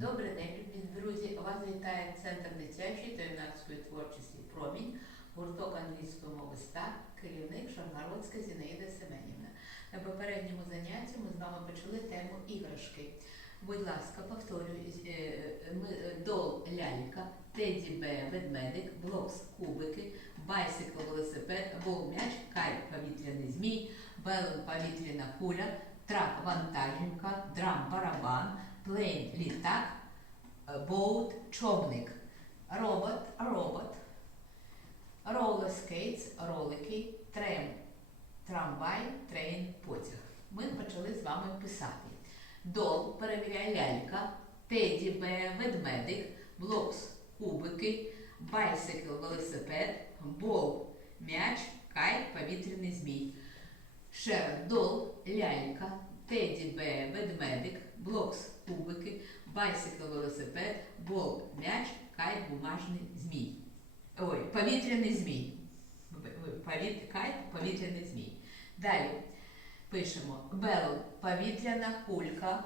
Добрий день, любі друзі! Вас вітає Центр дитячої та юнацької творчості Промінь, гурток англійської мови СТАР, керівник Шаргородська Зінаїда Семенівна. На попередньому занятті ми з вами почали тему іграшки. Будь ласка, повторюю, е, ми, е, дол лялька, теді бе, ведмедик, блокс кубики, байсикл велосипед, бол м'яч, кайт повітряний змій, белон повітряна куля, трак вантажівка, драм плейн літак, боут човник, робот робот, ролерскейтс ролики, трем трамвай, трейн, потяг. Ми почали з вами писати. Дол перевіряє лялька, теді бе, ведмедик, блокс кубики, байсикл велосипед, бол м'яч, кайт, повітряний змій. Раз дол, лялька, теді бе, ведмедик, блокс байсикл велосипед, бол м'яч, кайт, бумажний змій. Ой, повітряний змій. Повіт- Кайт, повітряний змій. Далі пишемо белл повітряна кулька.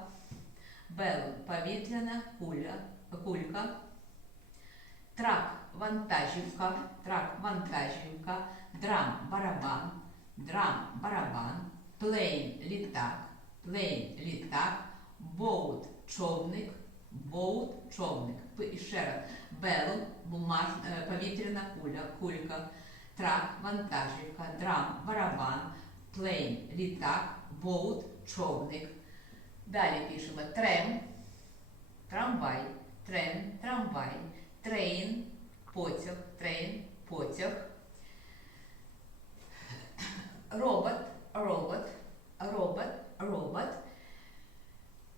Белл повітряна куля, кулька. Трак вантажівка, трак вантажівка, драм барабан, драм барабан, плейн літак, плейн літак, боут човник, боут човник. І ще раз. Белл бумаж, е, повітряна куля, кулька, трак вантажівка, драм барабан, плейн літак, боут човник. Далі пишемо трем, трамвай, трен, трамвай, трейн, потяг, трейн, потяг. Робот, робот, робот, робот.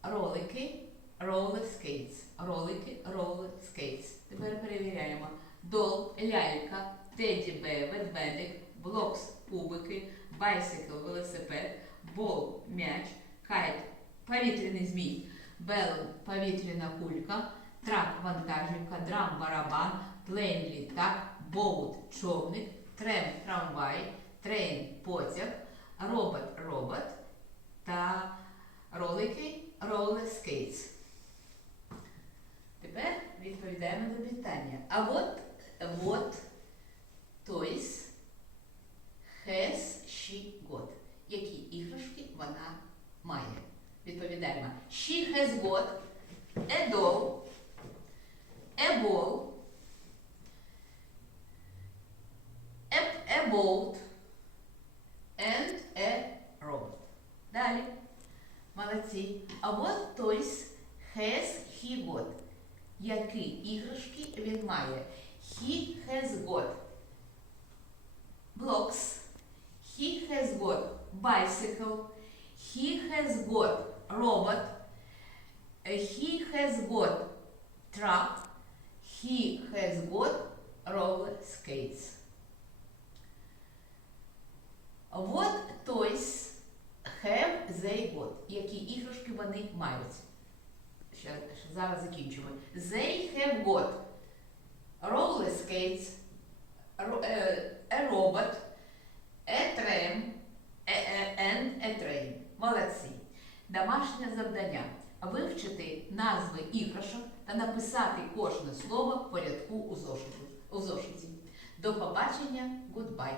Ролики, roller skates. Ролики, roller skates. Тепер перевіряємо. Дол, лялька, теді бе, ведмедик, блокс, кубики, байсикл, велосипед, бол, м'яч, кайт, повітряний змій, белон, повітряна кулька, трак, вантажівка, драм, барабан, плейн, літак, боут, човник, трем, трамвай, трейн, потяг, робот, робот та ролики, roller skates. Тепер відповідаємо на питання. А от, what toys has she got? Які іграшки вона має? Відповідаємо. She has got a doll, a ball, a, a boat and a robot. Далі. Молодці. А what toys has he got? Які іграшки він має? He has got blocks. He has got bicycle. He has got robot. Uh, He has got truck. He has got roller skates. What toys have they got? Які іграшки вони мають? Зараз закінчимо. They have got roller skates, ro- a robot, a tram, a- a- and a train. Молодці. Домашнє завдання. Вивчити назви іграшок та написати кожне слово в порядку. У зошиті. До побачення. Goodbye.